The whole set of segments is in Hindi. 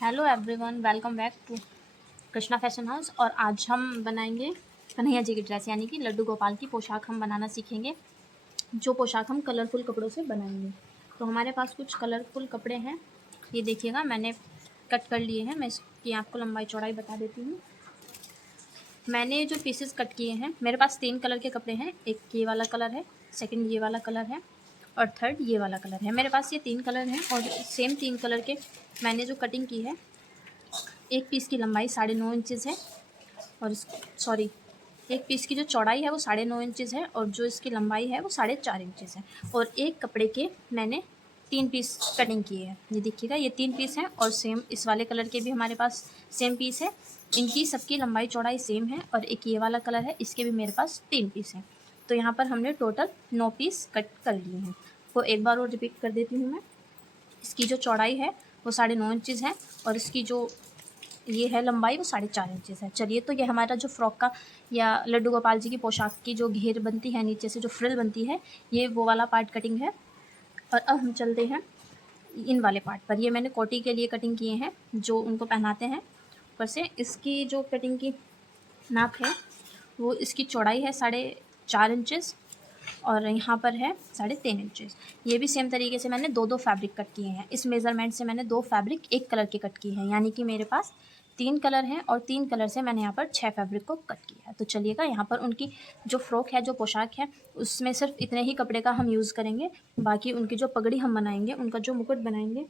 Hello everyone, welcome back to Krishna fashion house. और आज हम बनाएंगे कन्हैया जी की ड्रेस यानी कि लड्डू गोपाल की पोशाक हम बनाना सीखेंगे, जो पोशाक हम कलरफुल कपड़ों से बनाएंगे। तो हमारे पास कुछ कलरफुल कपड़े हैं, ये देखिएगा मैंने कट कर लिए हैं। मैं इसकी आपको लंबाई चौड़ाई बता देती हूँ। मैंने जो पीसेस कट किए हैं, मेरे पास 3 कलर के कपड़े हैं। एक ये वाला कलर है, सेकंड ये वाला कलर है और थर्ड ये वाला कलर है। मेरे पास ये 3 कलर हैं और सेम 3 कलर के मैंने जो कटिंग की है, एक पीस की लंबाई 9.5 इंचज़ है और सॉरी, एक पीस की जो चौड़ाई है वो 9.5 इंचज़ है और जो इसकी लंबाई है वो 4.5 इंचज़ है। और एक कपड़े के मैंने 3 पीस कटिंग किए हैं। ये देखिएगा, ये 3 पीस हैं और सेम इस वाले कलर के भी हमारे पास सेम पीस है। इनकी सबकी लंबाई चौड़ाई सेम है। और एक ये वाला कलर है, इसके भी मेरे पास 3 पीस हैं। तो यहाँ पर हमने टोटल 9 पीस कट कर लिए हैं। वो एक बार और रिपीट कर देती हूँ मैं। इसकी जो चौड़ाई है वो 9.5 इंचज़ है और इसकी जो ये है लंबाई वो 4.5 इंचज़ है। चलिए, तो ये हमारा जो फ्रॉक का या लड्डू गोपाल जी की पोशाक की जो घेर बनती है, नीचे से जो फ्रिल बनती है, ये वो वाला पार्ट कटिंग है। और अब हम चलते हैं इन वाले पार्ट पर। ये मैंने कोटी के लिए कटिंग किए हैं, जो उनको पहनाते हैं ऊपर से। इसकी जो कटिंग की नाप है वो, इसकी चौड़ाई है 4.5 इंचज़ और यहाँ पर है 3.5 इंचज़। ये भी सेम तरीके से मैंने 2 फैब्रिक कट किए हैं। इस मेज़रमेंट से मैंने 2 फैब्रिक एक कलर के कट किए हैं, यानी कि मेरे पास 3 कलर हैं और 3 कलर से मैंने यहाँ पर 6 फैब्रिक को कट किया है। तो चलिएगा, यहाँ पर उनकी जो फ्रॉक है, जो पोशाक है, उसमें सिर्फ इतने ही कपड़े का हम यूज़ करेंगे। बाकी उनकी जो पगड़ी हम बनाएंगे, उनका जो मुकुट बनाएंगे,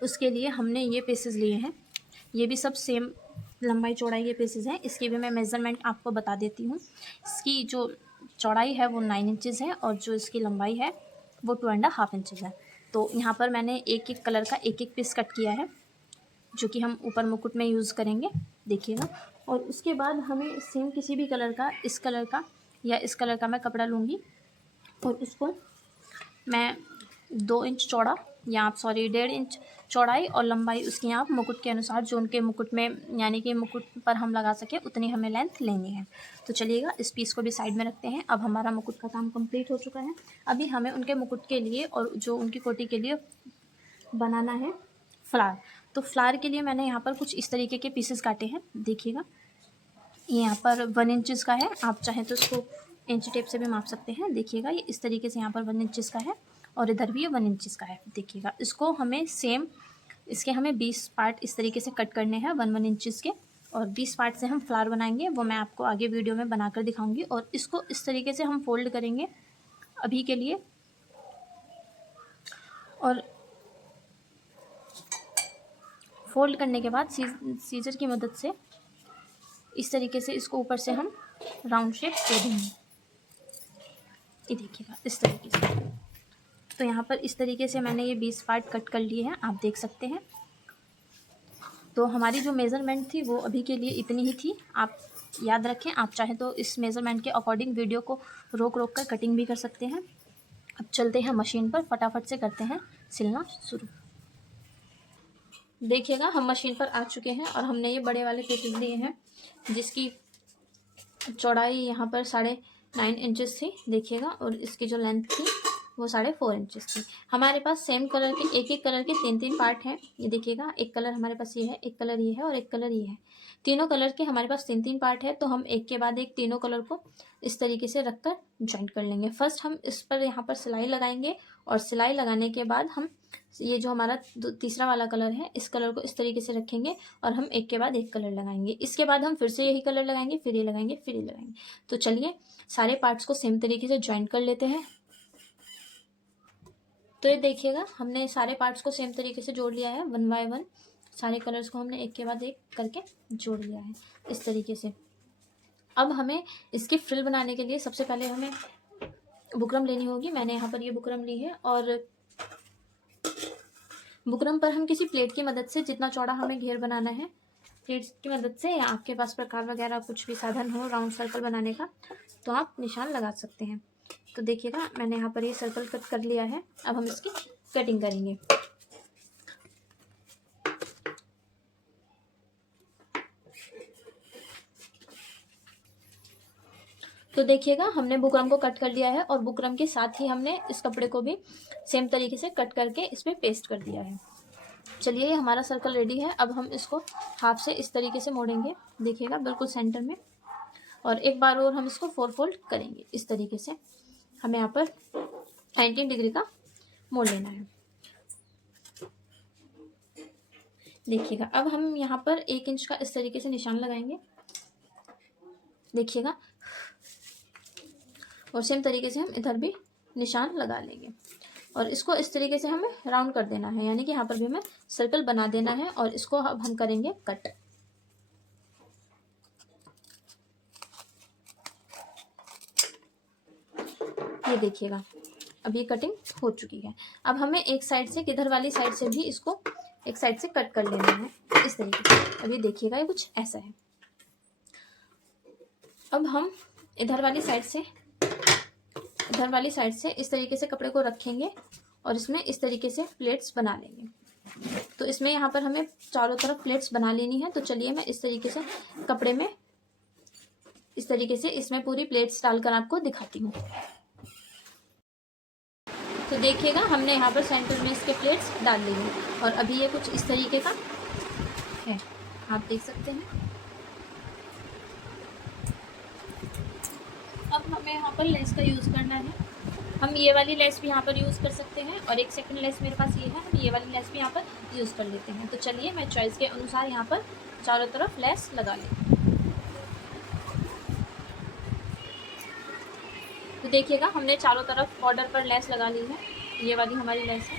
उसके लिए हमने ये पीसेस लिए हैं। ये भी सब सेम लंबाई चौड़ाई के पीसेस हैं। इसकी भी मैं मेज़रमेंट आपको बता देती हूँ। इसकी जो चौड़ाई है वो 9 इंचज़ है और जो इसकी लंबाई है वो 2.5 इंचज़ है। तो यहाँ पर मैंने एक एक कलर का एक एक पीस कट किया है, जो कि हम ऊपर मुकुट में यूज़ करेंगे, देखिएगा। और उसके बाद हमें सेम किसी भी कलर का, इस कलर का या इस कलर का मैं कपड़ा लूँगी और उसको मैं 2 इंच चौड़ा या आप 1.5 इंच चौड़ाई और लंबाई उसकी आप मुकुट के अनुसार, जो उनके मुकुट में यानी कि मुकुट पर हम लगा सकें, उतनी हमें लेंथ लेनी है। तो चलिएगा, इस पीस को भी साइड में रखते हैं। अब हमारा मुकुट का काम कंप्लीट हो चुका है। अभी हमें उनके मुकुट के लिए और जो उनकी कोटी के लिए बनाना है फ्लावर। तो फ्लावर के लिए मैंने यहाँ पर कुछ इस तरीके के पीसेस काटे हैं, देखिएगा। ये यहाँ पर 1 इंचज़ का है, आप चाहें तो इसको इंच टेप से भी माप सकते हैं। देखिएगा, ये इस तरीके से यहाँ पर 1 इंचज़ का है और इधर भी ये 1 इंचज़ का है। देखिएगा, इसको हमें सेम, इसके हमें 20 पार्ट इस तरीके से कट करने हैं 1 इंचज़ के, और 20 पार्ट से हम फ्लावर बनाएंगे। वो मैं आपको आगे वीडियो में बनाकर दिखाऊंगी। और इसको इस तरीके से हम फोल्ड करेंगे अभी के लिए, और फोल्ड करने के बाद सीजर की मदद से इस तरीके से इसको ऊपर से हम राउंड शेप दे देंगे। ये देखिएगा, इस तरीके से। तो यहाँ पर इस तरीके से मैंने ये 20 पार्ट कट कर लिए हैं, आप देख सकते हैं। तो हमारी जो मेज़रमेंट थी वो अभी के लिए इतनी ही थी। आप याद रखें, आप चाहें तो इस मेज़रमेंट के अकॉर्डिंग वीडियो को रोक रोक कर कटिंग भी कर सकते हैं। अब चलते हैं मशीन पर, फटाफट से करते हैं सिलना शुरू। देखिएगा, हम मशीन पर आ चुके हैं और हमने ये बड़े वाले पीसेस लिए हैं, जिसकी चौड़ाई यहाँ पर 9.5 इंचज़ थी, देखिएगा। और इसकी जो लेंथ थी वो 4.5 इंचज़ थी। हमारे पास सेम कलर के एक कलर के 3 पार्ट हैं, ये देखिएगा। एक कलर हमारे पास ये है, एक कलर ये है और एक कलर ये है। तीनों कलर के हमारे पास 3 पार्ट है। तो हम एक के बाद एक तीनों कलर को इस तरीके से रख कर ज्वाइंट कर लेंगे। फर्स्ट हम इस पर यहाँ पर सिलाई लगाएंगे और सिलाई लगाने के बाद हम ये जो हमारा तीसरा वाला कलर है, इस कलर को इस तरीके से रखेंगे और हम एक के बाद एक कलर लगाएंगे। इसके बाद हम फिर से यही कलर लगाएंगे, फिर ये लगाएंगे, फिर ये लगाएंगे। तो चलिए, सारे पार्ट्स को सेम तरीके से ज्वाइंट कर लेते हैं। तो ये देखिएगा, हमने सारे पार्ट्स को सेम तरीके से जोड़ लिया है, 1 बाय 1 सारे कलर्स को हमने एक के बाद एक करके जोड़ लिया है इस तरीके से। अब हमें इसकी फ्रिल बनाने के लिए सबसे पहले हमें बुकरम लेनी होगी। मैंने यहाँ पर ये बुकरम ली है और बुकरम पर हम किसी प्लेट की मदद से, जितना चौड़ा हमें घेर बनाना है, प्लेट की मदद से, या आपके पास प्रकार वगैरह कुछ भी साधन हो राउंड सर्कल बनाने का, तो आप निशान लगा सकते हैं। तो देखिएगा, मैंने यहाँ पर ये सर्कल कट कर लिया है। अब हम इसकी कटिंग करेंगे। तो देखिएगा, हमने बुकरम को कट कर लिया है और बुकरम के साथ ही हमने इस कपड़े को भी सेम तरीके से कट करके इस पर पेस्ट कर दिया है। चलिए ये हमारा सर्कल रेडी है। अब हम इसको हाफ से इस तरीके से मोड़ेंगे, देखिएगा बिल्कुल सेंटर में, और एक बार और हम इसको 4 फोल्ड करेंगे इस तरीके से। हमें यहाँ पर 19 डिग्री का मोड़ लेना है। देखिएगा अब हम यहाँ पर 1 इंच का इस तरीके से निशान लगाएंगे, देखिएगा, और सेम तरीके से हम इधर भी निशान लगा लेंगे और इसको इस तरीके से हमें राउंड कर देना है, यानी कि यहाँ पर भी हमें सर्कल बना देना है और इसको अब हम करेंगे कट। ये देखिएगा अब ये कटिंग हो चुकी है। अब हमें एक साइड से, किधर वाली साइड से भी इसको एक साइड से कट कर लेना है इस तरीके से। अब ये देखिएगा ये कुछ ऐसा है। अब हम इधर वाली साइड से इस तरीके से कपड़े को रखेंगे और इसमें इस तरीके से प्लेट्स बना लेंगे। तो इसमें यहाँ पर हमें चारों तरफ प्लेट्स बना लेनी है। तो चलिए मैं इस तरीके से कपड़े में इस तरीके से इसमें पूरी प्लेट्स डालकर आपको दिखाती हूँ। तो देखिएगा हमने यहाँ पर सेंटर में इसके प्लेट्स डाल ली हैं और अभी ये कुछ इस तरीके का है, आप देख सकते हैं। अब हमें यहाँ पर लेस का यूज़ करना है। हम ये वाली लेस भी यहाँ पर यूज़ कर सकते हैं और एक सेकंड लेस मेरे पास ये है, हम ये वाली लेस भी यहाँ पर यूज़ कर लेते हैं। तो चलिए मैं चॉइस के अनुसार यहाँ पर चारों तरफ लेस लगा लेती हूँ। तो देखिएगा हमने चारों तरफ बॉर्डर पर लेस लगा ली है, ये वाली हमारी लेस है,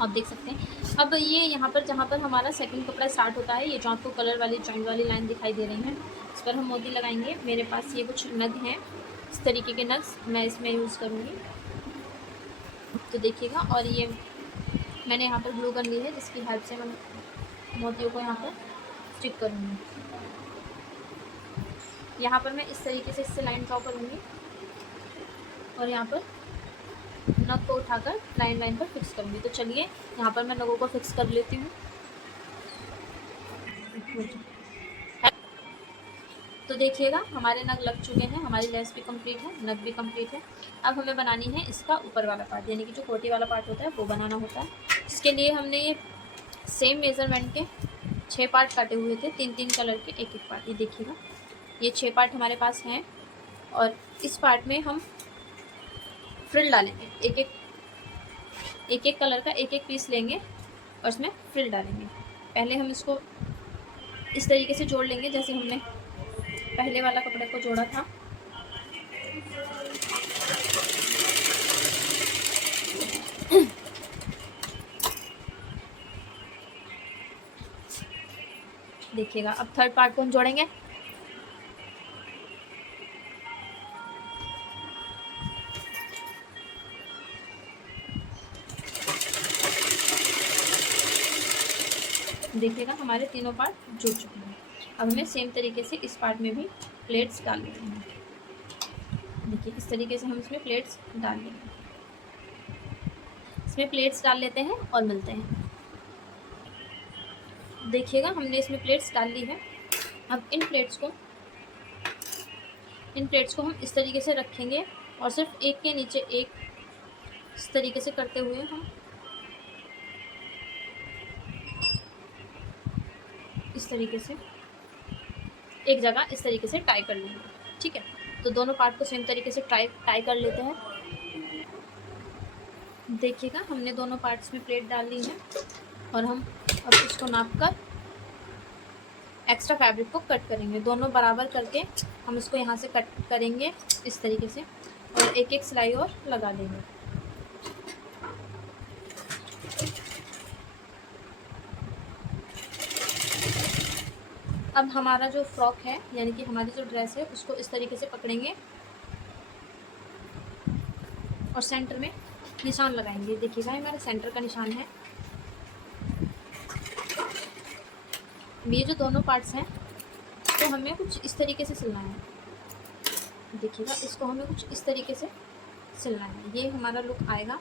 आप देख सकते हैं। अब ये यहाँ पर जहाँ पर हमारा सेकंड कपड़ा स्टार्ट होता है, ये जो आपको कलर वाली जॉइंट वाली लाइन दिखाई दे रही है, इस पर हम मोती लगाएंगे। मेरे पास ये कुछ नग हैं, इस तरीके के नग्स मैं इसमें यूज़ करूँगी। तो देखिएगा, और ये मैंने यहाँ पर ग्लू गन ली है जिसकी हेल्प से मैं मोतियों को यहाँ पर स्टिक करूँगी। यहाँ पर मैं इस तरीके से इससे लाइन ड्रॉ करूँगी और यहाँ पर नग को उठाकर लाइन पर फिक्स करूँगी। तो चलिए यहाँ पर मैं नगों को फिक्स कर लेती हूँ। तो देखिएगा हमारे नग लग चुके हैं, हमारी लेस भी कंप्लीट है, नग भी कंप्लीट है। अब हमें बनानी है इसका ऊपर वाला पार्ट, यानी कि जो कोटी वाला पार्ट होता है वो बनाना होता है। इसके लिए हमने ये सेम मेज़रमेंट के 6 पार्ट काटे हुए थे, 3-3 कलर के एक पार्ट। ये देखिएगा ये 6 पार्ट हमारे पास हैं और इस पार्ट में हम फ्रिल डालेंगे। एक एक कलर का एक पीस लेंगे और इसमें फ्रिल डालेंगे। पहले हम इसको इस तरीके से जोड़ लेंगे जैसे हमने पहले वाला कपड़े को जोड़ा था। देखिएगा अब थर्ड पार्ट को हम जोड़ेंगे। देखिएगा हमारे तीनों पार्ट जुड़ चुके हैं। अब हमें सेम तरीके से इस पार्ट में भी प्लेट्स डाल लेते हैं। देखिए इस तरीके से हम इसमें प्लेट्स डाल लेंगे, इसमें प्लेट्स डाल लेते हैं और मिलते हैं। देखिएगा हमने इसमें प्लेट्स डाल ली है। अब इन प्लेट्स को हम इस तरीके से रखेंगे और सिर्फ एक के नीचे एक इस तरीके से करते हुए हम इस तरीके से एक जगह इस तरीके से टाई कर लेंगे। ठीक है, तो दोनों पार्ट को सेम तरीके से टाई कर लेते हैं। देखिएगा हमने दोनों पार्ट्स में प्लेट डाल ली है और हम अब इसको नाप कर एक्स्ट्रा फैब्रिक को कट करेंगे। दोनों बराबर करके हम इसको यहाँ से कट करेंगे इस तरीके से और एक सिलाई और लगा देंगे। अब हमारा जो फ्रॉक है यानी कि हमारी जो ड्रेस है उसको इस तरीके से पकड़ेंगे और सेंटर में निशान लगाएंगे। देखिएगा हमारा सेंटर का निशान है। ये जो दोनों पार्ट्स हैं तो हमें कुछ इस तरीके से सिलना है। देखिएगा इसको हमें कुछ इस तरीके से सिलना है, ये हमारा लुक आएगा।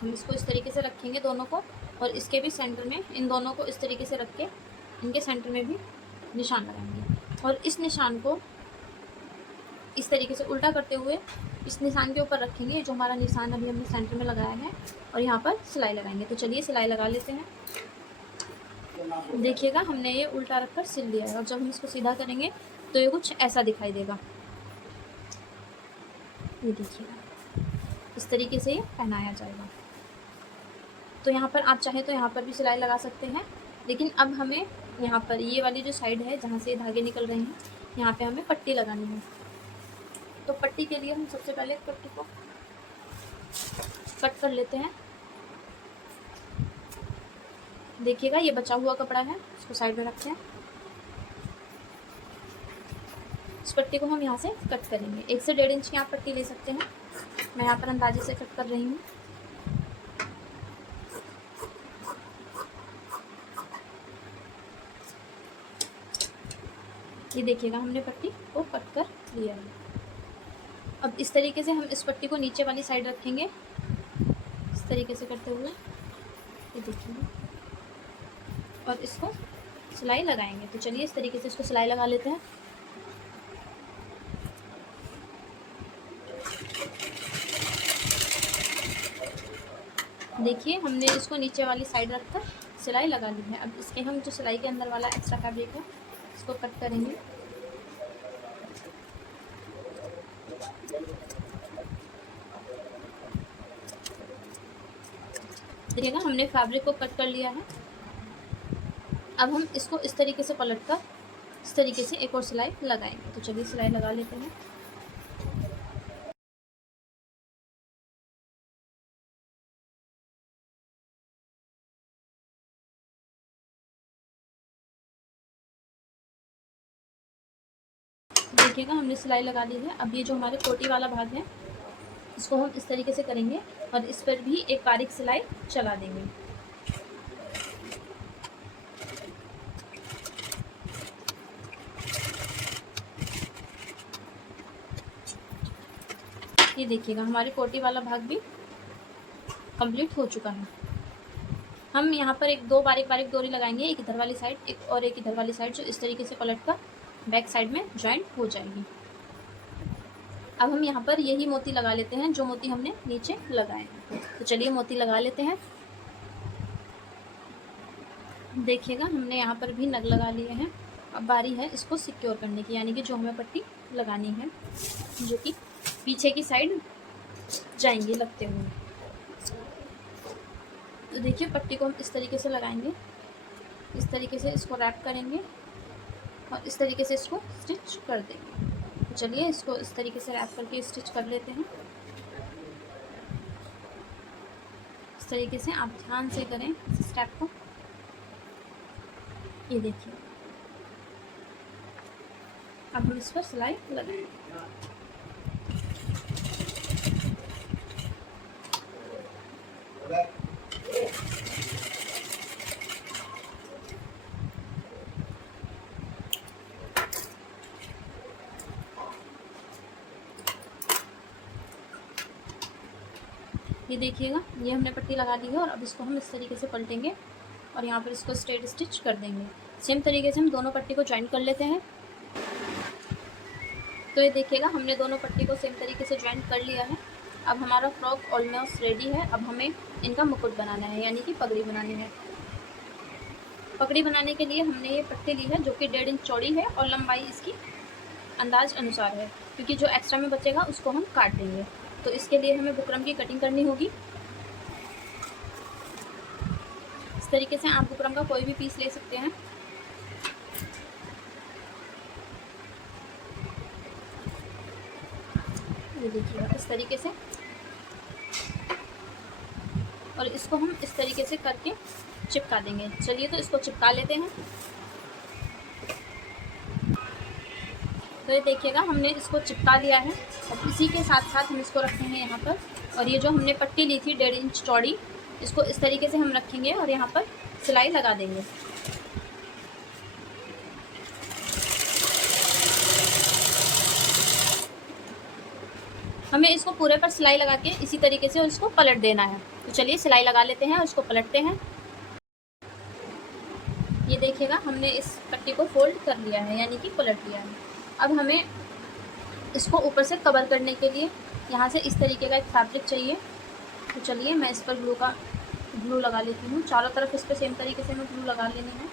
हम इसको इस तरीके से रखेंगे दोनों को और इसके भी सेंटर में इन दोनों को इस तरीके से रख के इनके सेंटर में भी निशान लगाएंगे और इस निशान को इस तरीके से उल्टा करते हुए इस निशान के ऊपर रखेंगे, जो हमारा निशान अभी हमने सेंटर में लगाया है, और यहाँ पर सिलाई लगाएंगे। तो चलिए सिलाई लगा लेते हैं। देखिएगा हमने ये उल्टा रखकर सिल लिया है, और जब हम इसको सीधा करेंगे तो ये कुछ ऐसा दिखाई देगा। ये देखिएगा इस तरीके से ये पहनाया जाएगा। तो यहाँ पर आप चाहे तो यहाँ पर भी सिलाई लगा सकते हैं, लेकिन अब हमें यहाँ पर ये वाली जो साइड है जहाँ से धागे निकल रहे हैं, यहाँ पे हमें पट्टी लगानी है। तो पट्टी के लिए हम सबसे पहले पट्टी को कट कर लेते हैं। देखिएगा ये बचा हुआ कपड़ा है, इसको साइड में रखते हैं। इस पट्टी को हम यहाँ से कट करेंगे। 1 से 1.5 इंच की आप पट्टी ले सकते हैं। मैं यहाँ पर अंदाजे से कट कर रही हूँ। ये देखिएगा हमने पट्टी को कट कर लिया है। अब इस तरीके से हम इस पट्टी को नीचे वाली साइड रखेंगे, इस तरीके से करते हुए। ये देखिए, और इसको सिलाई लगाएंगे। तो चलिए इस तरीके से इसको सिलाई लगा लेते हैं। देखिए हमने इसको नीचे वाली साइड रखकर सिलाई लगा ली है। अब इसके हम जो सिलाई के अंदर वाला एक्स्ट्रा फैब्रिक है इसको कट करेंगे। देखिएगा हमने फैब्रिक को कट कर लिया है। अब हम इसको इस तरीके से पलटकर इस तरीके से एक और सिलाई लगाएंगे। तो चलिए सिलाई लगा लेते हैं। देखिएगा हमने सिलाई लगा ली है। अब ये जो हमारे कोटी वाला भाग है इसको हम इस तरीके से करेंगे और इस पर भी एक बारीक सिलाई चला देंगे। ये देखिएगा हमारी कोटी वाला भाग भी कंप्लीट हो चुका है। हम यहाँ पर दो बारीक बारीक डोरी लगाएंगे, एक इधर वाली साइड एक इधर वाली साइड, जो इस तरीके से पलट कर बैक साइड में ज्वाइंट हो जाएगी। अब हम यहाँ पर यही मोती लगा लेते हैं जो मोती हमने नीचे लगाए हैं। तो चलिए मोती लगा लेते हैं। देखिएगा हमने यहाँ पर भी नग लगा लिए हैं। अब बारी है इसको सिक्योर करने की, यानी कि जो हमें पट्टी लगानी है जो कि पीछे की साइड जाएंगे लगते हुए। तो देखिए पट्टी को हम इस तरीके से लगाएंगे, इस तरीके से इसको रैप करेंगे और इस तरीके से इसको स्टिच कर देंगे। तो चलिए इसको इस तरीके से रैप करके स्टिच कर लेते हैं। इस तरीके से आप ध्यान से करें इस स्टेप को। ये देखिए अब हम इस पर सिलाई लगाएंगे। ये देखिएगा ये हमने पट्टी लगा ली है और अब इसको हम इस तरीके से पलटेंगे और यहाँ पर इसको स्ट्रेट स्टिच कर देंगे। सेम तरीके से हम दोनों पट्टी को ज्वाइन कर लेते हैं। तो ये देखिएगा हमने दोनों पट्टी को सेम तरीके से ज्वाइन कर लिया है। अब हमारा फ्रॉक ऑलमोस्ट रेडी है। अब हमें इनका मुकुट बनाना है, यानी कि पगड़ी बनानी है। पगड़ी बनाने के लिए हमने ये पट्टी ली है जो कि 1.5 इंच चौड़ी है और लंबाई इसकी अंदाज अनुसार है, क्योंकि जो एक्स्ट्रा में बचेगा उसको हम काट देंगे। तो इसके लिए हमें बुकरम की कटिंग करनी होगी। इस तरीके से आप बुकरम का कोई भी पीस ले सकते हैं। ये देखिएगा इस तरीके से, और इसको हम इस तरीके से करके चिपका देंगे। चलिए तो इसको चिपका लेते हैं। तो ये देखिएगा हमने इसको चिपका दिया है। अब इसी के साथ साथ हम इसको रखेंगे यहाँ पर, और ये जो हमने पट्टी ली थी 1.5 इंच चौड़ी, इसको इस तरीके से हम रखेंगे और यहाँ पर सिलाई लगा देंगे। हमें इसको पूरे पर सिलाई लगा के इसी तरीके से इसको पलट देना है। तो चलिए सिलाई लगा लेते हैं और इसको पलटते हैं। ये देखिएगा हमने इस पट्टी को फोल्ड कर लिया है, यानी कि पलट लिया है। अब हमें इसको ऊपर से कवर करने के लिए यहाँ से इस तरीके का एक फैब्रिक चाहिए। तो चलिए मैं इस पर ग्लू लगा लेती हूँ। चारों तरफ इस पर सेम तरीके से हमें ग्लू लगा लेनी है।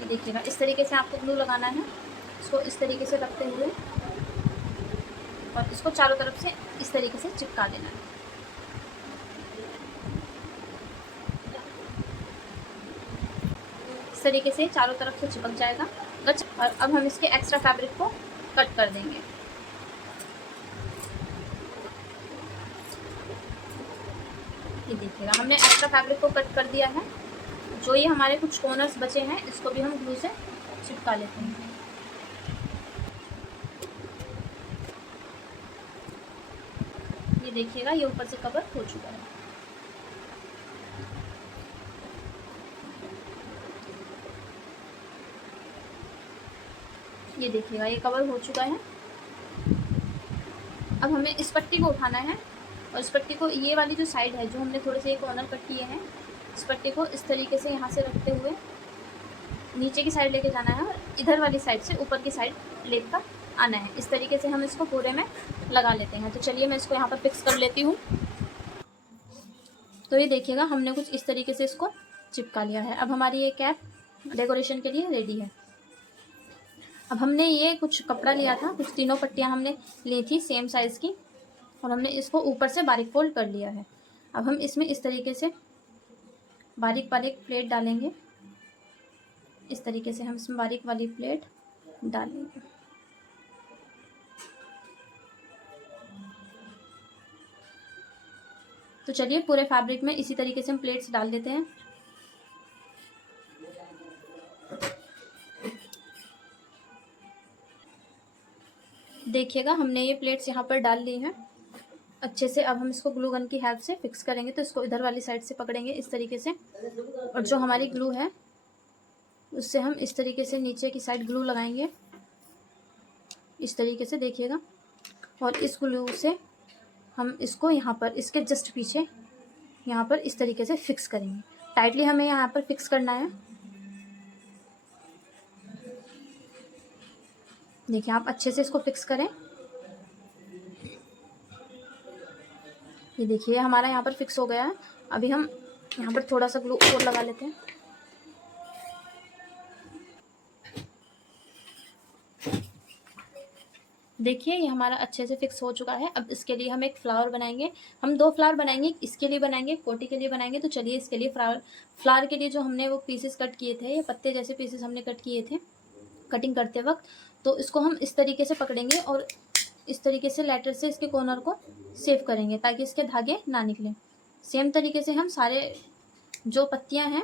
ये देखिएगा, इस तरीके से आपको ग्लू लगाना है। इसको इस तरीके से रखते हुए और इसको चारों तरफ से इस तरीके से चिपका देना है। इस तरीके से चारों तरफ से चिपक जाएगा। और अब हम इसके एक्स्ट्रा फैब्रिक को कट कर देंगे। ये देखिएगा, हमने एक्स्ट्रा फैब्रिक को कट कर दिया है। जो ये हमारे कुछ कॉर्नर्स बचे हैं, इसको भी हम ग्लू से चिपका लेते हैं। ये देखिएगा, ये ऊपर से कवर हो चुका है। ये देखिएगा, ये कवर हो चुका है। अब हमें इस पट्टी को उठाना है और इस पट्टी को, ये वाली जो साइड है, जो हमने थोड़े से कॉर्नर कट किए हैं, इस पट्टी को इस तरीके से यहाँ से रखते हुए नीचे की साइड लेके जाना है और इधर वाली साइड से ऊपर की साइड लेकर आना है। इस तरीके से हम इसको पूरे में लगा लेते हैं। तो चलिए मैं इसको यहाँ पर फिक्स कर लेती हूँ। तो ये देखिएगा, हमने कुछ इस तरीके से इसको चिपका लिया है। अब हमारी ये कैप डेकोरेशन के लिए रेडी है। अब हमने ये कुछ कपड़ा लिया था, कुछ तीनों पट्टियाँ हमने ली थी सेम साइज़ की, और हमने इसको ऊपर से बारीक फोल्ड कर लिया है। अब हम इसमें इस तरीके से बारीक बारीक प्लेट डालेंगे। इस तरीके से हम इसमें बारीक वाली प्लेट डालेंगे। तो चलिए पूरे फैब्रिक में इसी तरीके से हम प्लेट्स डाल देते हैं। देखिएगा, हमने ये प्लेट्स यहाँ पर डाल ली हैं अच्छे से। अब हम इसको ग्लू गन की हेल्प से फिक्स करेंगे। तो इसको इधर वाली साइड से पकड़ेंगे इस तरीके से, और जो हमारी ग्लू है उससे हम इस तरीके से नीचे की साइड ग्लू लगाएंगे, इस तरीके से देखिएगा। और इस ग्लू से हम इसको यहाँ पर, इसके जस्ट पीछे यहाँ पर इस तरीके से फिक्स करेंगे। टाइटली हमें यहाँ पर फिक्स करना है। देखिए, आप अच्छे से इसको फिक्स करें। ये देखिए, हमारा यहाँ पर फिक्स हो गया है। अभी हम यहाँ पर थोड़ा सा ग्लू और लगा लेते हैं। देखिए, ये हमारा अच्छे से फिक्स हो चुका है। अब इसके लिए हम एक फ्लावर बनाएंगे। हम 2 फ्लावर बनाएंगे, इसके लिए बनाएंगे, कोटी के लिए बनाएंगे। तो चलिए इसके लिए फ्लावर के लिए जो हमने वो पीसेस कट किए थे, ये पत्ते जैसे पीसेस हमने कट किए थे कटिंग करते वक्त, तो इसको हम इस तरीके से पकड़ेंगे और इस तरीके से लेटर से इसके कॉर्नर को सेव करेंगे ताकि इसके धागे ना निकलें। सेम तरीके से हम सारे जो पत्तियाँ हैं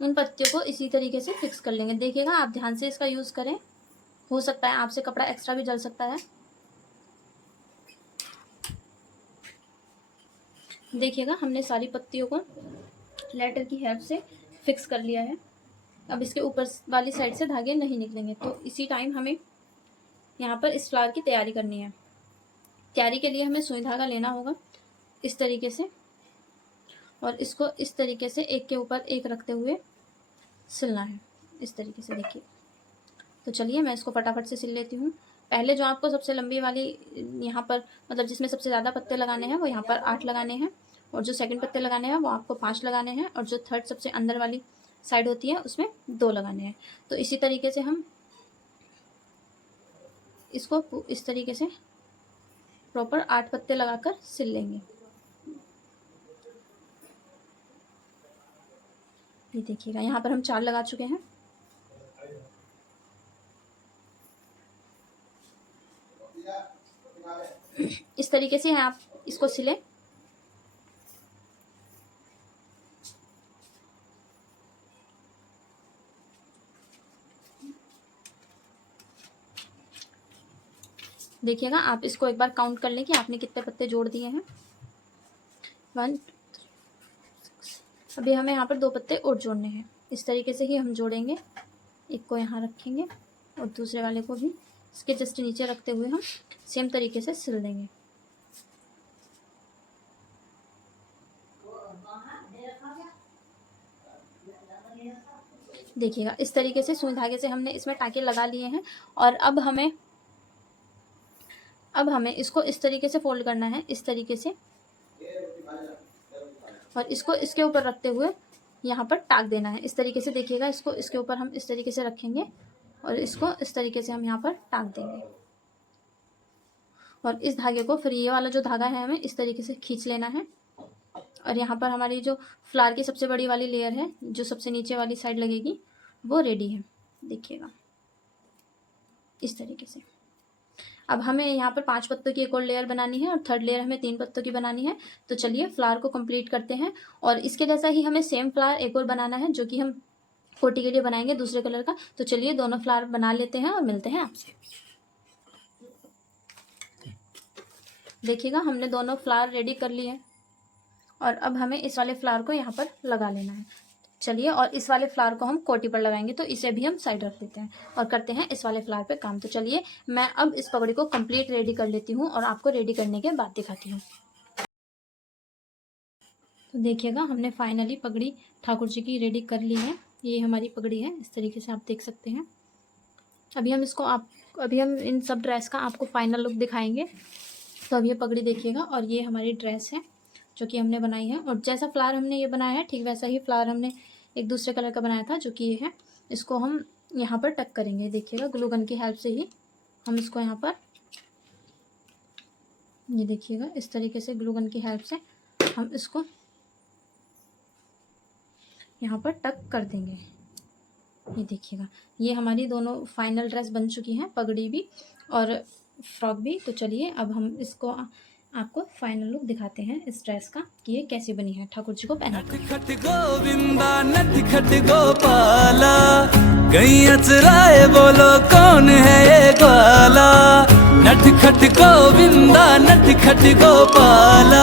उन पत्तियों को इसी तरीके से फिक्स कर लेंगे। देखिएगा, आप ध्यान से इसका यूज़ करें, हो सकता है आपसे कपड़ा एक्स्ट्रा भी जल सकता है। देखिएगा, हमने सारी पत्तियों को लेटर की हेल्प से फिक्स कर लिया है। अब इसके ऊपर वाली साइड से धागे नहीं निकलेंगे। तो इसी टाइम हमें यहाँ पर इस फ्लावर की तैयारी करनी है। तैयारी के लिए हमें सुई धागा लेना होगा इस तरीके से, और इसको इस तरीके से एक के ऊपर एक रखते हुए सिलना है, इस तरीके से। देखिए, तो चलिए मैं इसको फटाफट से सिल लेती हूँ। पहले जो आपको सबसे लंबी वाली यहाँ पर, मतलब जिसमें सबसे ज़्यादा पत्ते लगाने हैं, वो यहाँ पर 8 लगाने हैं, और जो सेकंड पत्ते लगाने हैं वो आपको 5 लगाने हैं, और जो थर्ड सबसे अंदर वाली साइड होती है उसमें 2 लगाने हैं। तो इसी तरीके से हम इसको इस तरीके से प्रॉपर 8 पत्ते लगाकर सिल लेंगे। ये देखिएगा, यहाँ पर हम 4 लगा चुके हैं। इस तरीके से आप इसको सिलें। देखिएगा, आप इसको एक बार काउंट कर लें कि आपने कितने पत्ते जोड़ दिए हैं। 1। अभी हमें यहाँ पर 2 पत्ते और जोड़ने हैं। इस तरीके से ही हम जोड़ेंगे। एक को यहाँ रखेंगे और दूसरे वाले को भी इसके जस्ट नीचे रखते हुए हम सेम तरीके से सिल देंगे। देखिएगा इस तरीके से सुई धागे से हमने इसमें टाँके लगा लिए हैं। और अब हमें इसको इस तरीके से फोल्ड करना है, इस तरीके से, और इसको इसके ऊपर रखते हुए यहाँ पर टाक देना है इस तरीके से। देखिएगा इसको इसके ऊपर हम इस तरीके से रखेंगे और इसको इस तरीके से हम यहाँ पर टाक देंगे। और इस धागे को फिर ये वाला जो धागा है हमें इस तरीके से खींच लेना है। और यहाँ पर हमारी जो फ्लावर की सबसे बड़ी वाली लेयर है, जो सबसे नीचे वाली साइड लगेगी, वो रेडी है। देखिएगा इस तरीके से। अब हमें यहाँ पर 5 पत्तों की एक और लेयर बनानी है और थर्ड लेयर हमें 3 पत्तों की बनानी है। तो चलिए फ्लावर को कंप्लीट करते हैं। और इसके जैसा ही हमें सेम फ्लावर एक और बनाना है, जो कि हम कोटी के लिए बनाएंगे दूसरे कलर का। तो चलिए दोनों फ्लावर बना लेते हैं और मिलते हैं आपसे। देखिएगा हमने दोनों फ्लावर रेडी कर लिए हैं और अब हमें इस वाले फ्लावर को यहाँ पर लगा लेना है। चलिए, और इस वाले फ्लावर को हम कोटी पर लगाएंगे, तो इसे भी हम साइड रख देते हैं और करते हैं इस वाले फ्लावर पे काम। तो चलिए मैं अब इस पगड़ी को कंप्लीट रेडी कर लेती हूँ और आपको रेडी करने के बाद दिखाती हूँ। तो देखिएगा हमने फाइनली पगड़ी ठाकुर जी की रेडी कर ली है। ये हमारी पगड़ी है, इस तरीके से आप देख सकते हैं। अभी हम इन सब ड्रेस का आपको फाइनल लुक दिखाएंगे। तो अब ये पगड़ी देखिएगा और ये हमारी ड्रेस है जो कि हमने बनाई है। और जैसा फ्लावर हमने ये बनाया है, ठीक वैसा ही फ्लावर हमने एक दूसरे कलर का बनाया था, जो कि ये है। इसको हम यहाँ पर टक करेंगे। देखिएगा ग्लू गन की हेल्प से ही हम इसको यहाँ पर, ये देखिएगा इस तरीके से ग्लू गन की हेल्प से हम इसको यहाँ पर टक कर देंगे। ये देखिएगा ये हमारी दोनों फाइनल ड्रेस बन चुकी हैं, पगड़ी भी और फ्रॉक भी। तो चलिए अब हम इसको आपको फाइनल लुक दिखाते हैं इस ड्रेस का कि ये कैसी बनी है ठाकुर जी को पहना। नटखट गोविंदा नटखट गोपाला, गैया चराए बोलो कौन है ये ग्वाला। नटखट गोविंदा नटखट गोपाला।